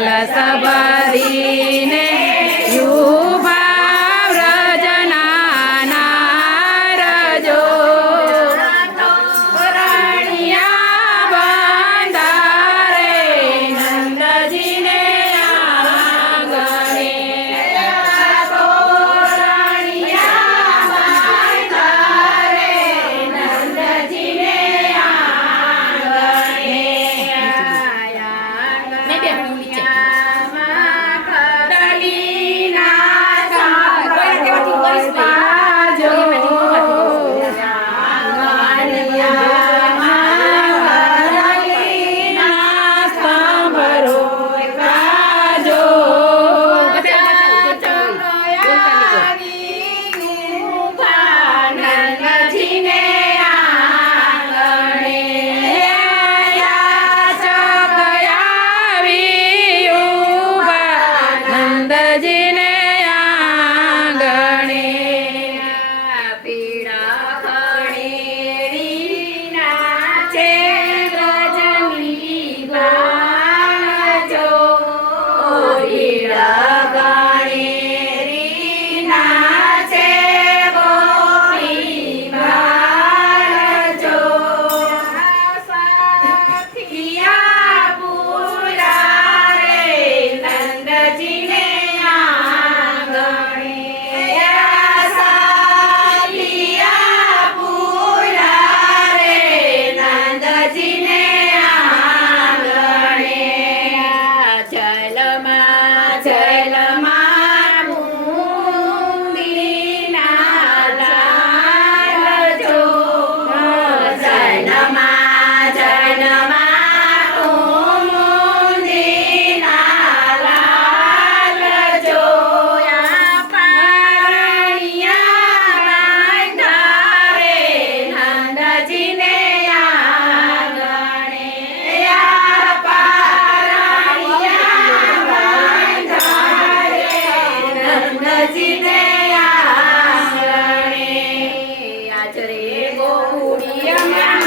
la Yeah.